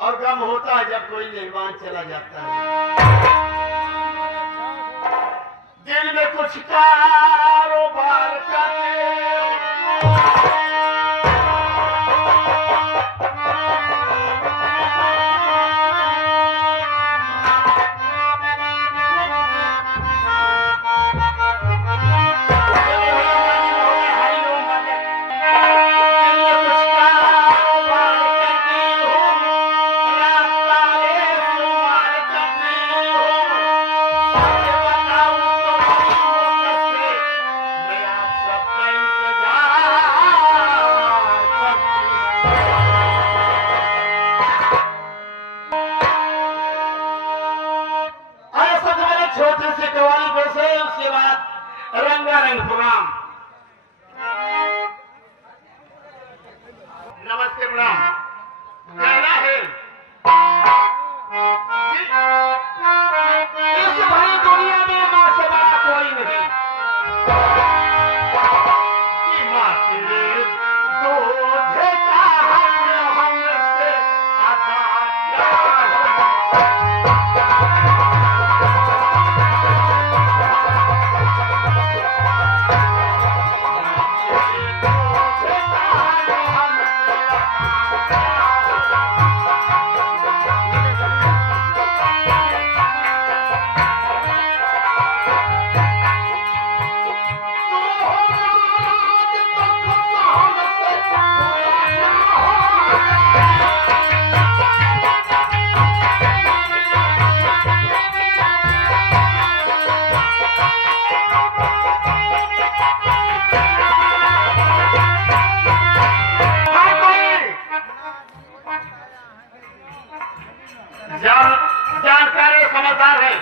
और गम होता है जब कोई मेहमान चला जाता है। दिल में कुछ कारोबार करते छोटे से कवाली पैसे, उसके बाद रंगारंग प्रोग्राम। नमस्ते प्रणाम। कहना है इस भरी दुनिया में मां से बड़ा कोई नहीं। कि मां तेरे दूध का हमसे आजाद जानकार है, समझदार है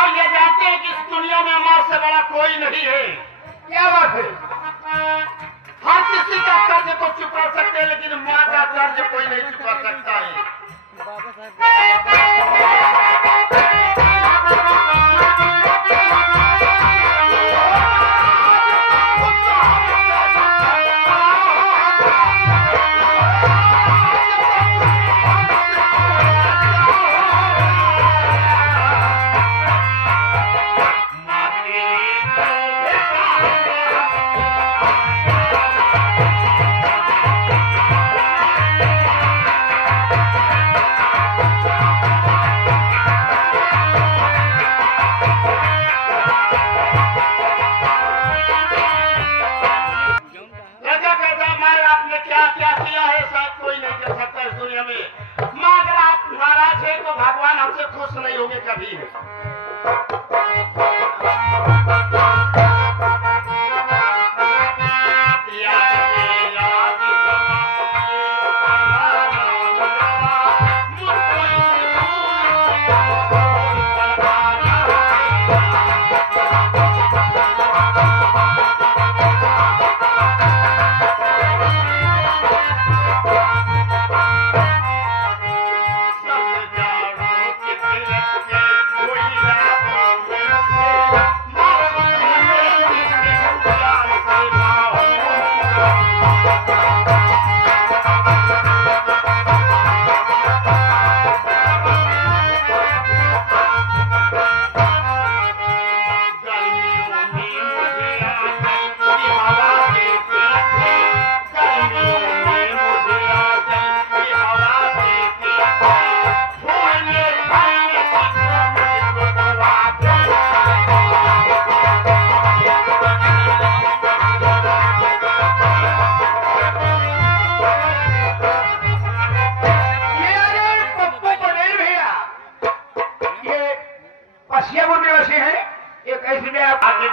और ये जानते हैं कि इस दुनिया में मां से बड़ा कोई नहीं है। क्या बात है? हर किसी का कर्ज तो चुका सकते हैं, लेकिन मां का कर्ज कोई नहीं चुका सकता है। क्या किया है शायद कोई नहीं कर सकता इस दुनिया में। मां अगर आप नाराज है तो भगवान हमसे खुश नहीं होंगे कभी। एक ऐसे में आप आगे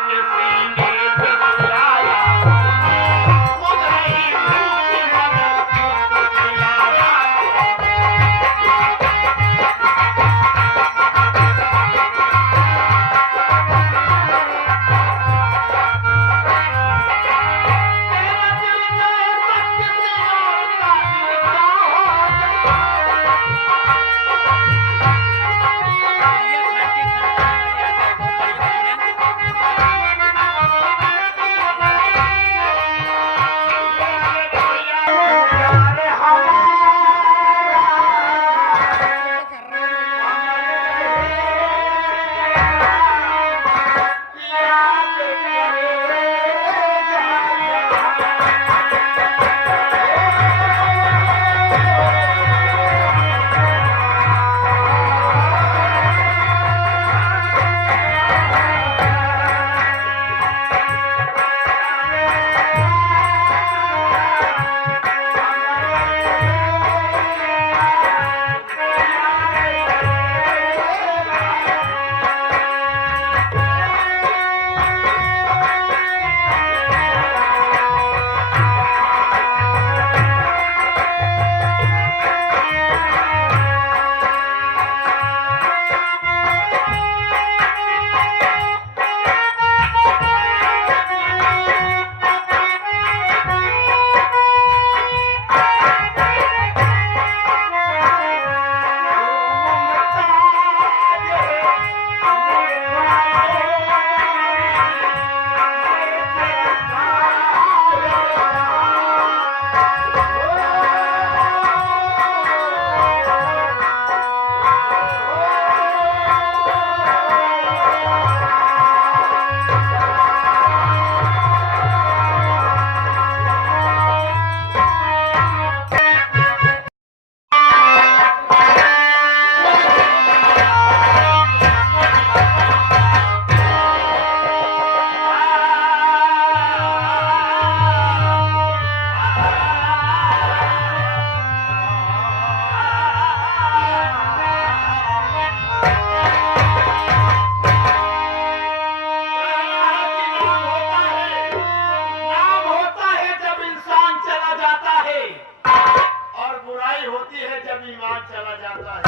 होती है जब ईमान चला जाता है,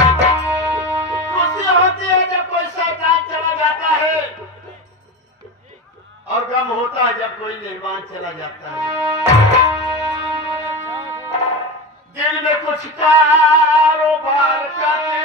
खुशी होती है जब कोई शैतान चला जाता है, और गम होता है जब कोई मेहमान चला जाता है। दिल में कुछ कारोबार करते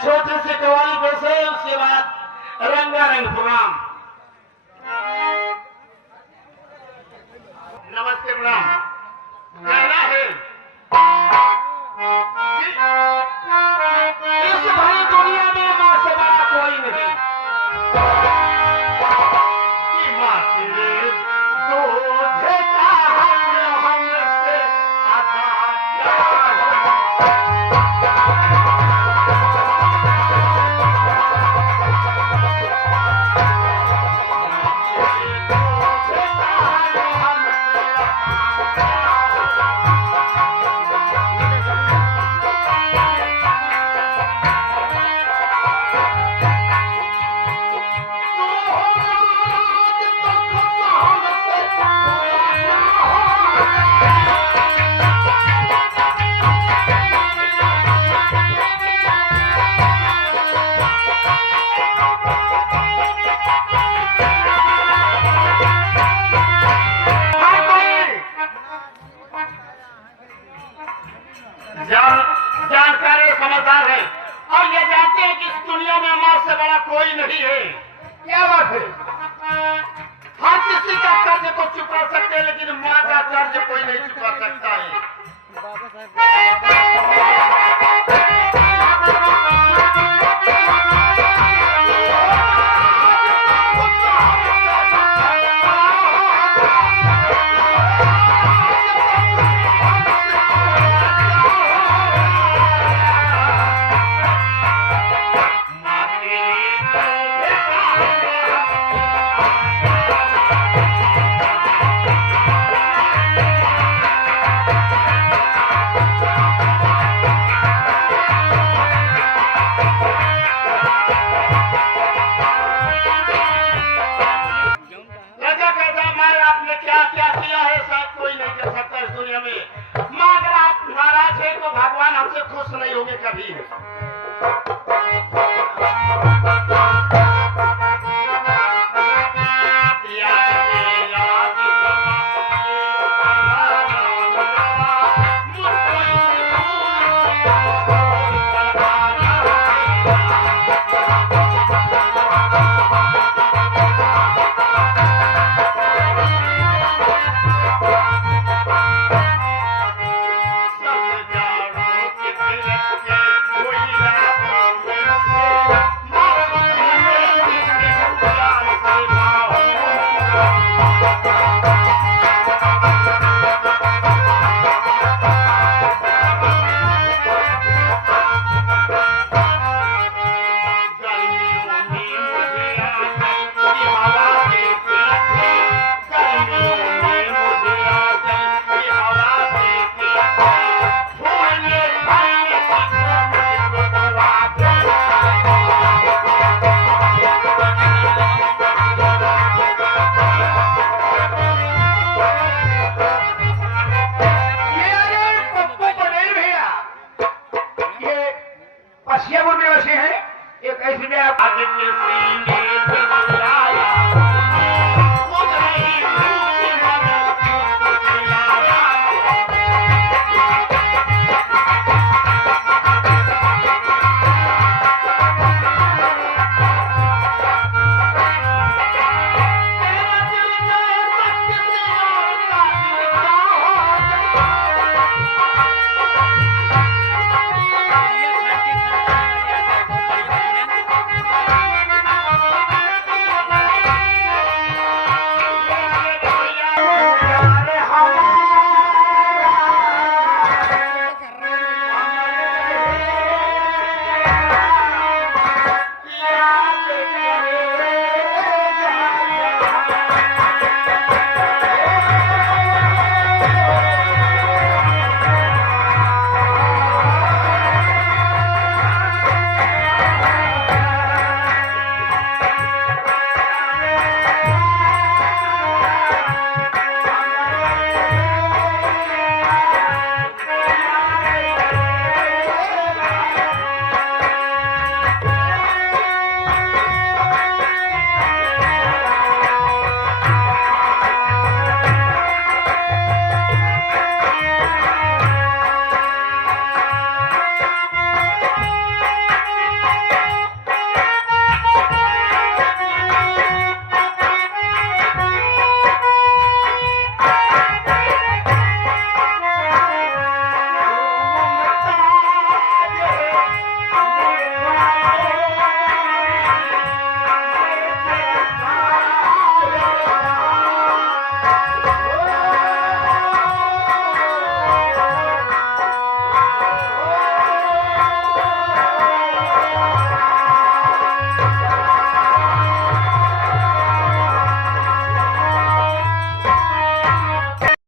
छोटे से कवाली बसे, उसके बाद रंगारंग प्रणाम। नमस्ते प्रणाम। कहना है इस भरी दुनिया में माँ से बड़ा कोई नहीं, कि माँ तेरे दूध का हमसे अदा जानकार है, समझदार है, और ये जानते हैं कि इस दुनिया में माँ से बड़ा कोई नहीं है। क्या बात है? हर किसी का कर्ज को चुका सकते हैं, लेकिन माँ का कर्ज कोई नहीं चुका सकता है।